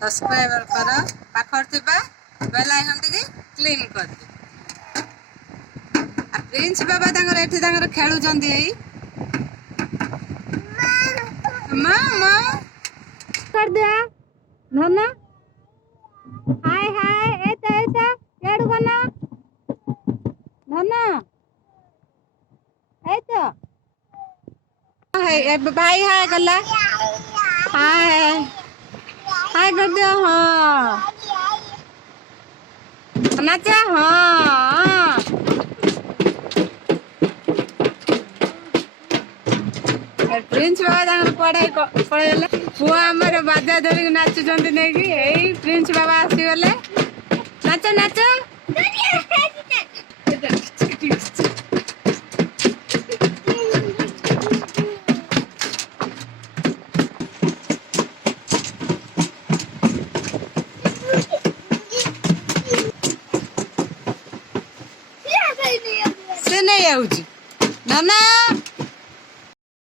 Subscribe कर पाखर थिबा bell icon टिके क्लिक कर दे। आ प्रिंस बाबा तांगर एठी तांगर खेलु जंदी एई मामा कर दिया नन्ना हाय हाय एता केडु बना नन्ना एता हाय भाई हाय गल्ला हाय हाय कर दिया हां नाचा हां प्रिंस बाबा तांगर पढ़ाई पढ़ेले पुआ हमर बाजा धरि नाचुचंती नै कि एई प्रिंस बाबा आसी गले नाच नाच से नहीं आउची नाना